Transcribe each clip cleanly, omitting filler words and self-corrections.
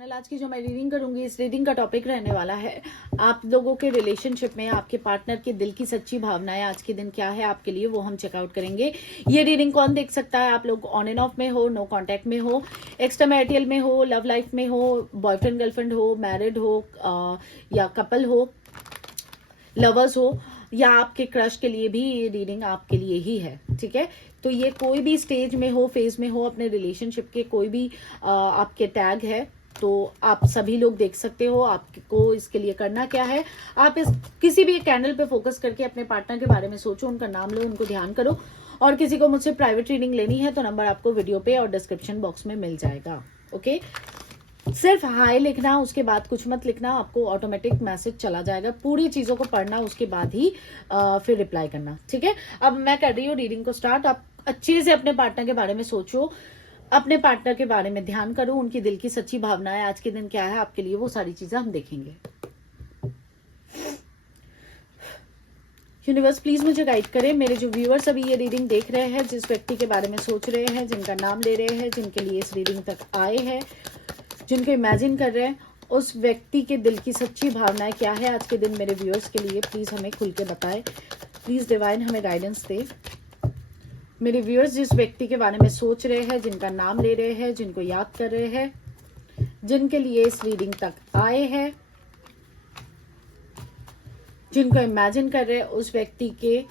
Channel. आज की जो मैं रीडिंग करूंगी, इस रीडिंग का टॉपिक रहने वाला है आप लोगों के रिलेशनशिप में आपके पार्टनर के दिल की सच्ची भावनाएं आज के दिन क्या है आपके लिए, वो हम चेकआउट करेंगे। ये रीडिंग कौन देख सकता है? आप लोग ऑन एंड ऑफ में हो, नो कांटेक्ट में हो, एक्स्ट्रा मैरिटल में हो, लव लाइफ में हो, बॉयफ्रेंड गर्लफ्रेंड हो, मैरिड हो या कपल हो, लवर्स हो, या आपके क्रश के लिए भी ये रीडिंग आपके लिए ही है। ठीक है, तो ये कोई भी स्टेज में हो, फेज में हो, अपने रिलेशनशिप के कोई भी आपके टैग है तो आप सभी लोग देख सकते हो। आपको इसके लिए करना क्या है, आप इस किसी भी कैंडल पे फोकस करके अपने पार्टनर के बारे में सोचो, उनका नाम लो, उनको ध्यान करो। और किसी को मुझसे प्राइवेट रीडिंग लेनी है तो नंबर आपको वीडियो पे और डिस्क्रिप्शन बॉक्स में मिल जाएगा। ओके, सिर्फ हाय लिखना, उसके बाद कुछ मत लिखना, आपको ऑटोमेटिक मैसेज चला जाएगा। पूरी चीजों को पढ़ना, उसके बाद ही फिर रिप्लाई करना। ठीक है, अब मैं कर रही हूँ रीडिंग को स्टार्ट। आप अच्छे से अपने पार्टनर के बारे में सोचो, अपने पार्टनर के बारे में ध्यान करो, उनकी दिल की सच्ची भावनाएं आज के दिन क्या है आपके लिए, वो सारी चीजें हम देखेंगे। यूनिवर्स प्लीज मुझे गाइड करें। मेरे जो व्यूअर्स अभी ये रीडिंग देख रहे हैं, जिस व्यक्ति के बारे में सोच रहे हैं, जिनका नाम ले रहे हैं, जिनके लिए इस रीडिंग तक आए हैं, जिनको इमेजिन कर रहे हैं, उस व्यक्ति के दिल की सच्ची भावनाएं क्या है आज के दिन मेरे व्यूअर्स के लिए, प्लीज हमें खुल के बताएं। प्लीज डिवाइन हमें गाइडेंस दे। मेरे व्यूअर्स जिस व्यक्ति के बारे में सोच रहे हैं, जिनका नाम ले रहे हैं, जिनको याद कर रहे हैं, जिनके लिए इस रीडिंग तक आए हैं, जिनको इमेजिन कर रहे हैं, उस व्यक्ति के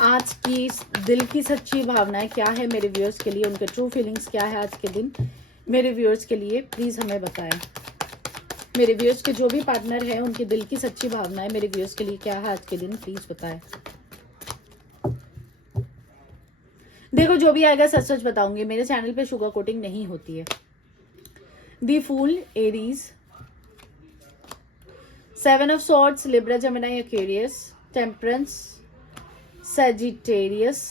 आज की दिल की सच्ची भावनाएं क्या है मेरे व्यूअर्स के लिए, उनके ट्रू फीलिंग्स क्या है आज के दिन मेरे व्यूअर्स के लिए, प्लीज हमें बताएं। मेरे व्यूअर्स के जो भी पार्टनर है, उनकी दिल की सच्ची भावनाएं मेरे व्यूअर्स के लिए क्या है आज के दिन, प्लीज बताएं। देखो, जो भी आएगा सच सच बताऊंगी, मेरे चैनल पे शुगर कोटिंग नहीं होती है। The fool, Aries, 7 of swords, Libra, Gemini, Aquarius, temperance, Sagittarius,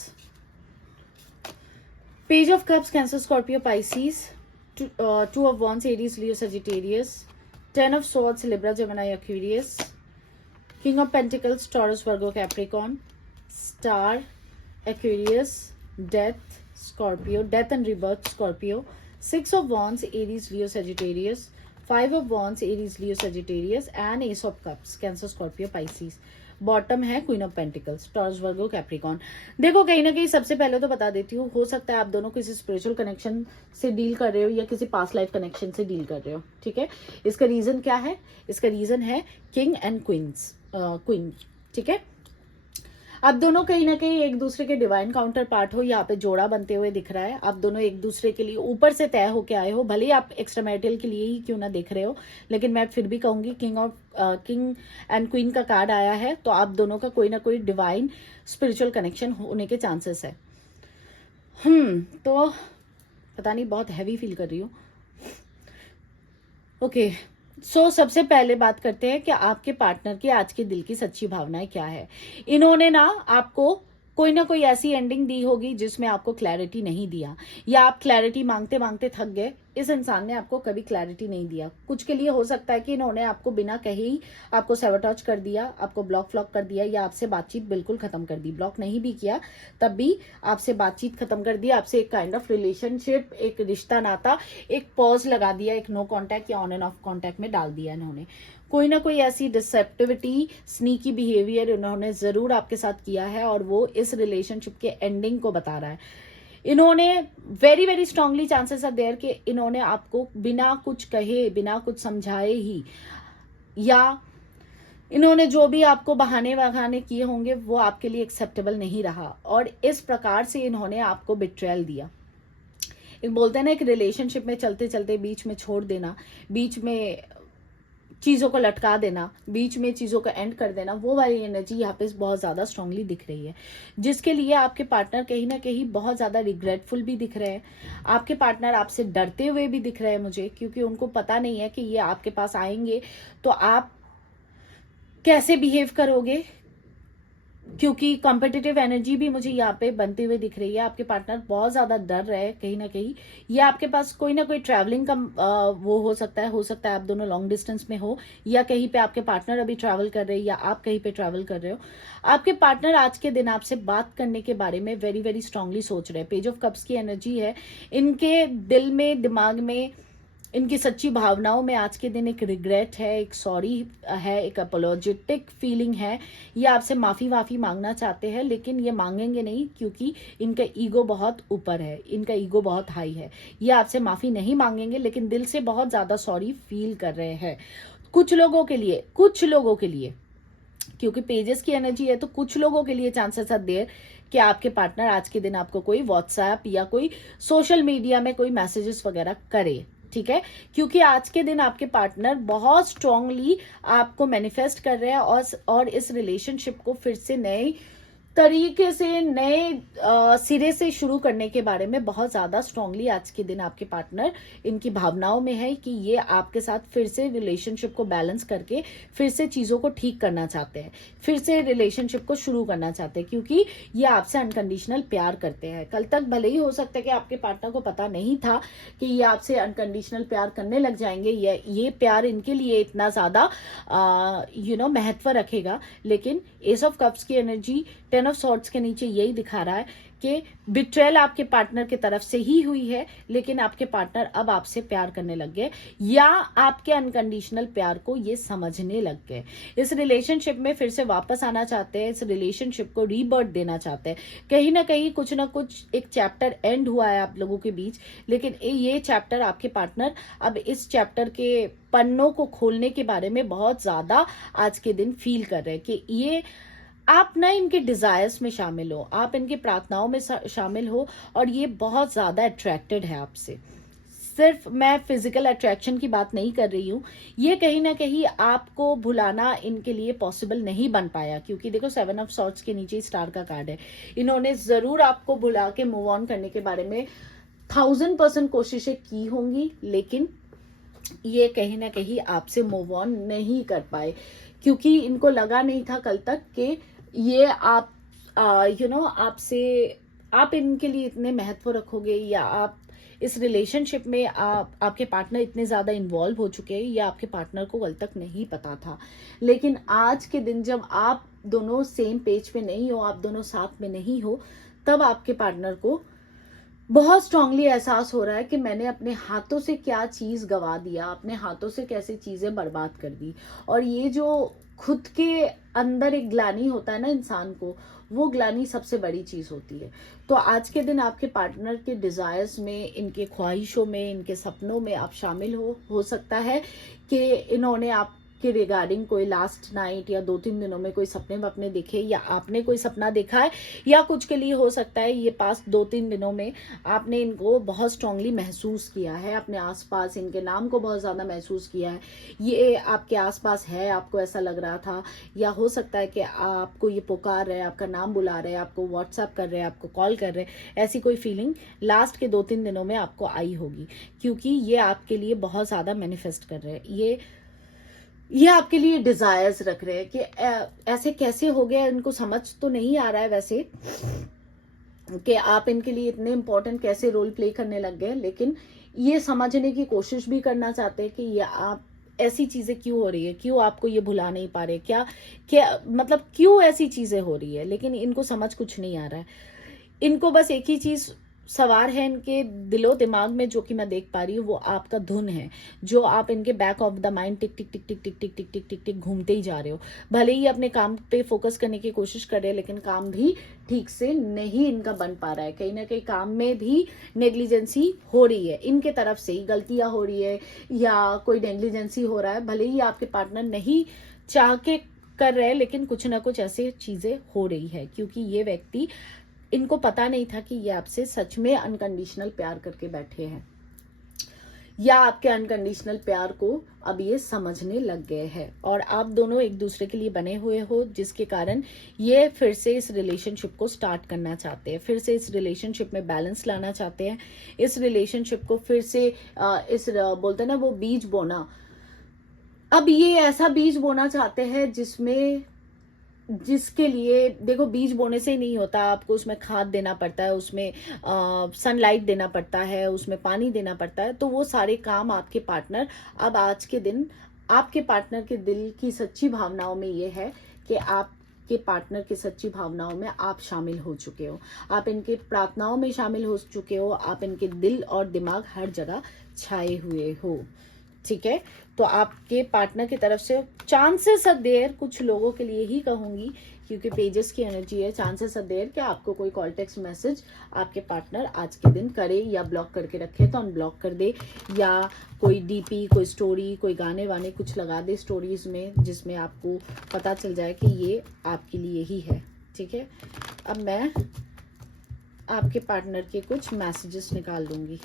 page of cups, Cancer, Scorpio, Pisces, 2 of wands, Aries, Leo, Sagittarius, 10 of swords, Libra, Gemini, Aquarius, King of Pentacles, Taurus, Virgo, Capricorn, Star, Aquarius, Death, Scorpio, Death and Rebirth, Scorpio, 6 of wands, Aries, Leo, Sagittarius, 5 of wands, Aries, Leo, Sagittarius, and Ace of cups, Cancer, Scorpio, Pisces. Bottom है queen of pentacles, Taurus, Virgo, Capricorn. देखो, कहीं ना कहीं सबसे पहले तो बता देती हूँ, हो सकता है आप दोनों किसी स्पिरिचुअल कनेक्शन से डील कर रहे हो या किसी पास्ट लाइफ कनेक्शन से डील कर रहे हो। ठीक है, इसका रीजन क्या है? इसका रीजन है किंग एंड क्वीन। ठीक है, आप दोनों कहीं ना कहीं एक दूसरे के डिवाइन काउंटर पार्ट हो, यहाँ पे जोड़ा बनते हुए दिख रहा है। आप दोनों एक दूसरे के लिए ऊपर से तय होके आए हो, भले ही आप एक्स्ट्रा मैरिटल के लिए ही क्यों ना देख रहे हो, लेकिन मैं फिर भी कहूंगी किंग एंड क्वीन का कार्ड आया है, तो आप दोनों का कोई ना कोई डिवाइन स्पिरिचुअल कनेक्शन होने के चांसेस है। तो पता नहीं, बहुत हैवी फील कर रही हूँ। ओके, सबसे पहले बात करते हैं कि आपके पार्टनर की आज के दिल की सच्ची भावनाएं क्या है। इन्होंने ना आपको कोई ना कोई ऐसी एंडिंग दी होगी जिसमें आपको क्लैरिटी नहीं दिया, या आप क्लैरिटी मांगते मांगते थक गए। इस इंसान ने आपको कभी क्लैरिटी नहीं दिया। कुछ के लिए हो सकता है कि इन्होंने आपको बिना कहे ही आपको सैबोटेज कर दिया, आपको ब्लॉक फ्लॉक कर दिया, या आपसे बातचीत बिल्कुल खत्म कर दी। ब्लॉक नहीं भी किया तब भी आपसे बातचीत खत्म कर दी, आपसे एक काइंड ऑफ रिलेशनशिप, एक रिश्ता नाता, एक पॉज लगा दिया, एक नो कॉन्टैक्ट या ऑन एंड ऑफ कॉन्टैक्ट में डाल दिया इन्होंने। कोई ना कोई ऐसी डिसेप्टिविटी, स्नीकी बिहेवियर इन्होंने जरूर आपके साथ किया है, और वो इस रिलेशनशिप के एंडिंग को बता रहा है। इन्होंने very very strongly chances are there कि इन्होंने आपको बिना कुछ कहे, बिना कुछ समझाए ही, या इन्होंने जो भी आपको बहाने वहाने किए होंगे वो आपके लिए एक्सेप्टेबल नहीं रहा, और इस प्रकार से इन्होंने आपको बिट्रेयल दिया। एक बोलते हैं ना, एक रिलेशनशिप में चलते चलते बीच में छोड़ देना, बीच में चीज़ों को लटका देना, बीच में चीज़ों को एंड कर देना, वो वाली एनर्जी यहाँ पे बहुत ज़्यादा स्ट्रांगली दिख रही है, जिसके लिए आपके पार्टनर कहीं ना कहीं बहुत ज़्यादा रिग्रेटफुल भी दिख रहे हैं। आपके पार्टनर आपसे डरते हुए भी दिख रहे हैं मुझे, क्योंकि उनको पता नहीं है कि ये आपके पास आएंगे तो आप कैसे बिहेव करोगे, क्योंकि कॉम्पिटिटिव एनर्जी भी मुझे यहाँ पे बनते हुए दिख रही है। आपके पार्टनर बहुत ज्यादा डर रहे हैं कहीं ना कहीं, या आपके पास कोई ना कोई ट्रैवलिंग का वो हो सकता है आप दोनों लॉन्ग डिस्टेंस में हो, या कहीं पे आपके पार्टनर अभी ट्रैवल कर रहे हैं, या आप कहीं पे ट्रैवल कर रहे हो। आपके पार्टनर आज के दिन आपसे बात करने के बारे में वेरी वेरी स्ट्रांगली सोच रहे हैं। पेज ऑफ कप्स की एनर्जी है, इनके दिल में, दिमाग में इनकी सच्ची भावनाओं में आज के दिन एक रिग्रेट है, एक सॉरी है, एक अपोलॉजेटिक फीलिंग है। ये आपसे माफ़ी मांगना चाहते हैं, लेकिन ये मांगेंगे नहीं क्योंकि इनका ईगो बहुत ऊपर है, इनका ईगो बहुत हाई है। ये आपसे माफ़ी नहीं मांगेंगे, लेकिन दिल से बहुत ज़्यादा सॉरी फील कर रहे हैं। कुछ लोगों के लिए क्योंकि पेजेस की एनर्जी है, तो कुछ लोगों के लिए चांसेस आर देयर कि आपके पार्टनर आज के दिन आपको कोई व्हाट्सएप या कोई सोशल मीडिया में कोई मैसेजेस वगैरह करे, ठीक है। क्योंकि आज के दिन आपके पार्टनर बहुत स्ट्रांगली आपको मैनिफेस्ट कर रहे हैं और इस रिलेशनशिप को फिर से नए तरीके से, नए सिरे से शुरू करने के बारे में बहुत ज़्यादा स्ट्रांगली आज के दिन आपके पार्टनर इनकी भावनाओं में है कि ये आपके साथ फिर से रिलेशनशिप को बैलेंस करके फिर से चीज़ों को ठीक करना चाहते हैं, फिर से रिलेशनशिप को शुरू करना चाहते हैं, क्योंकि ये आपसे अनकंडीशनल प्यार करते हैं। कल तक भले ही हो सकता है कि आपके पार्टनर को पता नहीं था कि ये आपसे अनकंडीशनल प्यार करने लग जाएंगे, ये प्यार इनके लिए इतना ज़्यादा महत्व रखेगा, लेकिन एस ऑफ कप्स की एनर्जी 10 ऑफ सॉर्ड्स के नीचे यही दिखा रहा है कि बिट्रेल आपके पार्टनर की तरफ से ही हुई है, लेकिन आपके पार्टनर अब आपसे प्यार करने लग गए या आपके अनकंडीशनल प्यार को ये समझने लग गए। इस रिलेशनशिप में फिर से वापस आना चाहते हैं, इस रिलेशनशिप को रीबर्थ देना चाहते हैं। कहीं ना कहीं कुछ ना कुछ एक चैप्टर एंड हुआ है आप लोगों के बीच, लेकिन ये चैप्टर आपके पार्टनर अब इस चैप्टर के पन्नों को खोलने के बारे में बहुत ज्यादा आज के दिन फील कर रहे हैं कि ये आप ना इनके डिजायर्स में शामिल हो, आप इनकी प्रार्थनाओं में शामिल हो, और ये बहुत ज्यादा अट्रैक्टेड है आपसे। सिर्फ मैं फिजिकल अट्रैक्शन की बात नहीं कर रही हूँ, ये कहीं ना कहीं आपको भुलाना इनके लिए पॉसिबल नहीं बन पाया, क्योंकि देखो 7 ऑफ सॉर्ड्स के नीचे स्टार का कार्ड है। इन्होंने जरूर आपको भुला के मूव ऑन करने के बारे में 1000% कोशिशें की होंगी, लेकिन ये कहीं ना कहीं आपसे मूव ऑन नहीं कर पाए, क्योंकि इनको लगा नहीं था कल तक कि ये आप आपसे, आप इनके लिए इतने महत्व रखोगे, या आप इस रिलेशनशिप में आपके पार्टनर इतने ज्यादा इन्वॉल्व हो चुके हैं, या आपके पार्टनर को कल तक नहीं पता था। लेकिन आज के दिन जब आप दोनों सेम पेज पे नहीं हो, आप दोनों साथ में नहीं हो, तब आपके पार्टनर को बहुत स्ट्रांगली एहसास हो रहा है कि मैंने अपने हाथों से क्या चीज गवा दिया, अपने हाथों से कैसे चीजें बर्बाद कर दी। और ये जो खुद के अंदर एक ग्लानी होता है ना इंसान को, वो ग्लानी सबसे बड़ी चीज होती है। तो आज के दिन आपके पार्टनर के डिजायर्स में, इनके ख्वाहिशों में, इनके सपनों में आप शामिल हो सकता है कि इन्होंने आप के रिगार्डिंग कोई लास्ट नाइट या 2-3 दिनों में कोई सपने वपने देखे, या आपने कोई सपना देखा है, या कुछ के लिए हो सकता है ये पास्ट 2-3 दिनों में आपने इनको बहुत स्ट्रांगली महसूस किया है, अपने आसपास इनके नाम को बहुत ज्यादा महसूस किया है, ये आपके आसपास है, आपको ऐसा लग रहा था। या हो सकता है कि आपको ये पुकार रहे, आपका नाम बुला रहे, आपको व्हाट्सएप कर रहे, आपको कॉल कर रहे, ऐसी कोई फीलिंग लास्ट के 2-3 दिनों में आपको आई होगी, क्योंकि ये आपके लिए बहुत ज्यादा मैनिफेस्ट कर रहे हैं। ये आपके लिए डिजायर्स रख रहे हैं कि ऐसे कैसे हो गया, इनको समझ तो नहीं आ रहा है वैसे कि आप इनके लिए इतने इंपॉर्टेंट कैसे रोल प्ले करने लग गए, लेकिन ये समझने की कोशिश भी करना चाहते हैं कि ये आप ऐसी चीजें क्यों हो रही है, क्यों आपको ये भुला नहीं पा रहे, क्या क्या मतलब क्यों ऐसी चीजें हो रही है, लेकिन इनको समझ कुछ नहीं आ रहा है। इनको बस एक ही चीज सवार है इनके दिलो दिमाग में, जो कि मैं देख पा रही हूँ, वो आपका धुन है, जो आप इनके बैक ऑफ द माइंड टिक टिक टिक टिक टिक टिक टिक टिक टिक टिक घूमते ही जा रहे हो। भले ही अपने काम पे फोकस करने की कोशिश कर रहे हैं, लेकिन काम भी ठीक से नहीं इनका बन पा रहा है। कहीं ना कहीं काम में भी नेग्लिजेंसी हो रही है, इनके तरफ से ही गलतियां हो रही है, या कोई नेग्लिजेंसी हो रहा है। भले ही आपके पार्टनर नहीं चाह के कर रहे हैं, लेकिन कुछ ना कुछ ऐसी चीजें हो रही है, क्योंकि ये व्यक्ति, इनको पता नहीं था कि ये आपसे सच में अनकंडीशनल प्यार करके बैठे हैं, या आपके अनकंडीशनल प्यार को अब ये समझने लग गए हैं, और आप दोनों एक दूसरे के लिए बने हुए हो, जिसके कारण ये फिर से इस रिलेशनशिप को स्टार्ट करना चाहते हैं, फिर से इस रिलेशनशिप में बैलेंस लाना चाहते हैं, इस रिलेशनशिप को फिर से बोलते हैं ना वो बीज बोना। अब ये ऐसा बीज बोना चाहते हैं जिसके लिए देखो, बीज बोने से ही नहीं होता, आपको उसमें खाद देना पड़ता है, उसमें सनलाइट देना पड़ता है, उसमें पानी देना पड़ता है। तो वो सारे काम आपके पार्टनर अब आज के दिन, आपके पार्टनर के दिल की सच्ची भावनाओं में ये है कि आपके पार्टनर की सच्ची भावनाओं में आप शामिल हो चुके हो, आप इनके प्रार्थनाओं में शामिल हो चुके हो, आप इनके दिल और दिमाग हर जगह छाए हुए हो, ठीक है। तो आपके पार्टनर की तरफ से चांसेस आर देयर, कुछ लोगों के लिए ही कहूंगी क्योंकि पेजेस की एनर्जी है, चांसेस आर देयर कि आपको कोई कॉल टेक्स्ट मैसेज आपके पार्टनर आज के दिन करे, या ब्लॉक करके रखे तो अनब्लॉक कर दे, या कोई डीपी, कोई स्टोरी, कोई गाने वाने कुछ लगा दे स्टोरीज में, जिसमें आपको पता चल जाए कि ये आपके लिए ही है, ठीक है। अब मैं आपके पार्टनर के कुछ मैसेजेस निकाल दूंगी।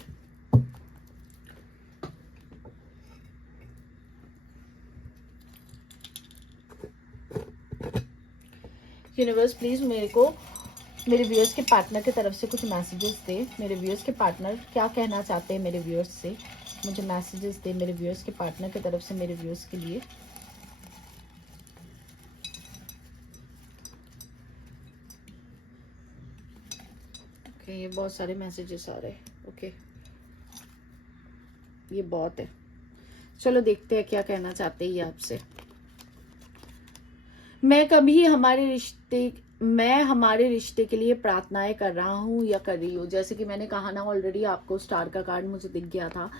यूनिवर्स प्लीज मेरे को मेरे व्यूअर्स के पार्टनर की तरफ से कुछ मैसेजेस दे। मेरे व्यूअर्स के पार्टनर क्या कहना चाहते हैं मेरे व्यूअर्स से, मुझे मैसेजेस दे मेरे व्यूअर्स के पार्टनर की तरफ से मेरे व्यूअर्स के लिए। ओके, ये बहुत सारे मैसेजेस आ रहे हैं। ओके, ये बहुत है। चलो देखते हैं क्या कहना चाहते हैं ये आपसे। मैं हमारे रिश्ते के लिए प्रार्थनाएं कर रहा हूँ या कर रही हूँ। जैसे कि मैंने कहा ना ऑलरेडी, आपको स्टार का कार्ड मुझे दिख गया था।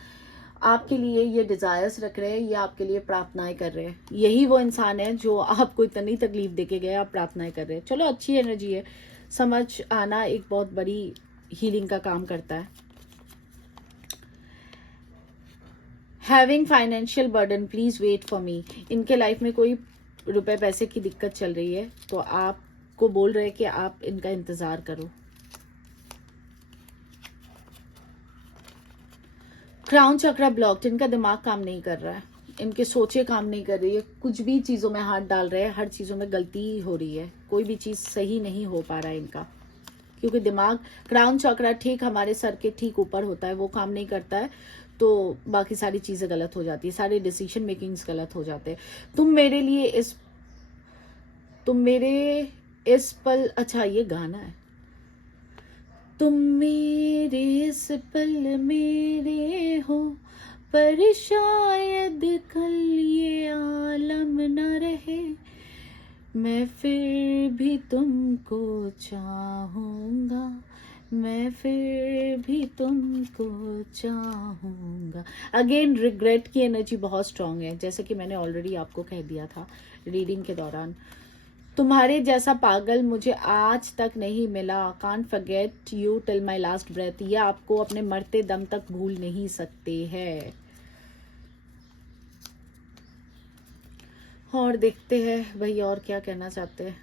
आपके लिए ये डिजायर्स रख रहे हैं, ये आपके लिए प्रार्थनाएं कर रहे हैं। यही वो इंसान है जो आपको इतनी तकलीफ देके गए, आप प्रार्थनाएं कर रहे हैं। चलो अच्छी एनर्जी है, समझ आना एक बहुत बड़ी हीलिंग का काम करता है। Having financial burden, please wait for me. इनके लाइफ में कोई रुपए पैसे की दिक्कत चल रही है, तो आपको बोल रहे हैं कि आप इनका इंतजार करो। क्राउन चक्रा ब्लॉक्ड, इनका दिमाग काम नहीं कर रहा है, इनके सोचे काम नहीं कर रही है, कुछ भी चीजों में हाथ डाल रहे हैं, हर चीजों में गलती हो रही है, कोई भी चीज सही नहीं हो पा रहा है इनका, क्योंकि दिमाग, क्राउन चक्रा ठीक हमारे सर के ठीक ऊपर होता है, वो काम नहीं करता है तो बाकी सारी चीजें गलत हो जाती है, सारे डिसीजन मेकिंग्स गलत हो जाते हैं। तुम मेरे इस पल, अच्छा ये गाना है। तुम मेरे इस पल मेरे हो, पर शायद कल ये आलम न रहे, मैं फिर भी तुमको चाहूंगा, मैं फिर भी तुमको चाहूंगा। अगेन रिग्रेट की एनर्जी बहुत स्ट्रांग है, जैसे कि मैंने ऑलरेडी आपको कह दिया था रीडिंग के दौरान। तुम्हारे जैसा पागल मुझे आज तक नहीं मिला, can't forget you till my last breath, ये आपको अपने मरते दम तक भूल नहीं सकते हैं। और देखते हैं भाई और क्या कहना चाहते हैं।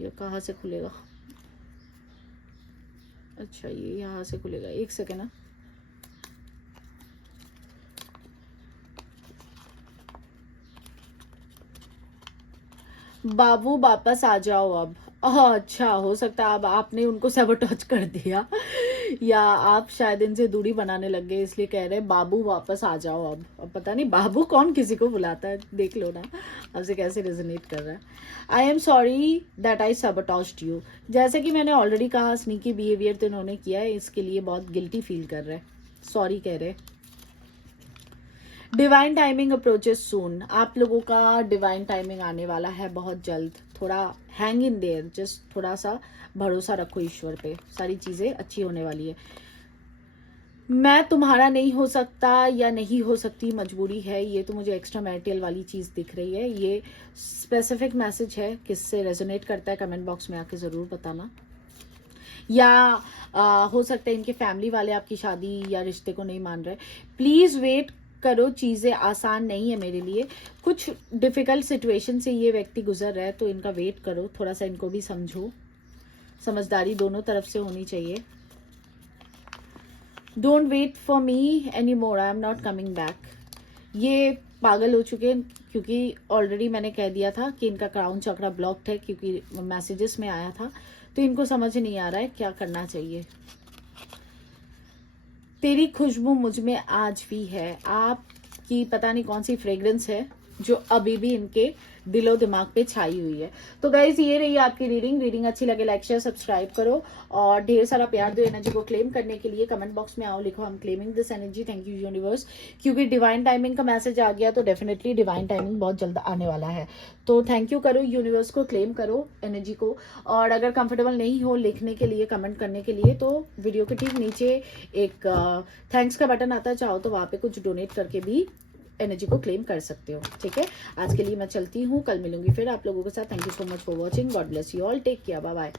ये कहाँ से खुलेगा? अच्छा ये यहाँ से खुलेगा, एक सेकेंड ना। बाबू वापस आ जाओ अब। अच्छा, हो सकता है अब आपने उनको सबोटॉच कर दिया या आप शायद इनसे दूरी बनाने लग गए, इसलिए कह रहे हैं बाबू वापस आ जाओ अब पता नहीं बाबू कौन किसी को बुलाता है, देख लो ना आपसे कैसे रेजोनेट कर रहा है। I am sorry that I sabotaged you, जैसे कि मैंने ऑलरेडी कहा स्नीकी बिहेवियर तो इन्होंने किया है, इसके लिए बहुत गिल्टी फील कर रहे हैं, सॉरी कह रहे हैं। डिवाइन टाइमिंग अप्रोचेस सून, आप लोगों का डिवाइन टाइमिंग आने वाला है बहुत जल्द, थोड़ा हैंग इन देयर, जस्ट थोड़ा सा भरोसा रखो ईश्वर पे, सारी चीजें अच्छी होने वाली है। मैं तुम्हारा नहीं हो सकता या नहीं हो सकती, मजबूरी है, ये तो मुझे एक्स्ट्रा मैरिटल वाली चीज दिख रही है। ये स्पेसिफिक मैसेज है, किससे रेजोनेट करता है कमेंट बॉक्स में आके जरूर बताना। या हो सकता है इनके फैमिली वाले आपकी शादी या रिश्ते को नहीं मान रहे, प्लीज वेट करो, चीजें आसान नहीं है मेरे लिए, कुछ डिफिकल्ट सिचुएशन से ये व्यक्ति गुजर रहा है, तो इनका वेट करो, थोड़ा सा इनको भी समझो, समझदारी दोनों तरफ से होनी चाहिए। Don't wait for me anymore, I am not coming back. ये पागल हो चुके हैं, क्योंकि ऑलरेडी मैंने कह दिया था कि इनका क्राउन चक्रा ब्लॉक्ड है, क्योंकि मैसेजेस में आया था, तो इनको समझ नहीं आ रहा है क्या करना चाहिए। तेरी खुशबू मुझ में आज भी है, आपकी पता नहीं कौन सी फ्रेग्रेंस है जो अभी भी इनके दिलो दिमाग पे छाई हुई है। तो गाइज ये रही आपकी रीडिंग अच्छी लगे लाइक शेयर सब्सक्राइब करो और ढेर सारा प्यार दो। एनर्जी को क्लेम करने के लिए कमेंट बॉक्स में आओ, लिखो हम claiming this energy, thank you universe. क्योंकि डिवाइन टाइमिंग का मैसेज आ गया तो डेफिनेटली डिवाइन टाइमिंग बहुत जल्द आने वाला है। तो थैंक यू करो, यूनिवर्स को क्लेम करो एनर्जी को। और अगर कंफर्टेबल नहीं हो लिखने के लिए, कमेंट करने के लिए, तो वीडियो के ठीक नीचे एक थैंक्स का बटन आता है, चाहो तो वहाँ पे कुछ डोनेट करके भी एनर्जी को क्लेम कर सकते हो। ठीक है, आज के लिए मैं चलती हूँ, कल मिलूंगी फिर आप लोगों के साथ। Thank you so much for watching, God bless you all, take care, bye bye.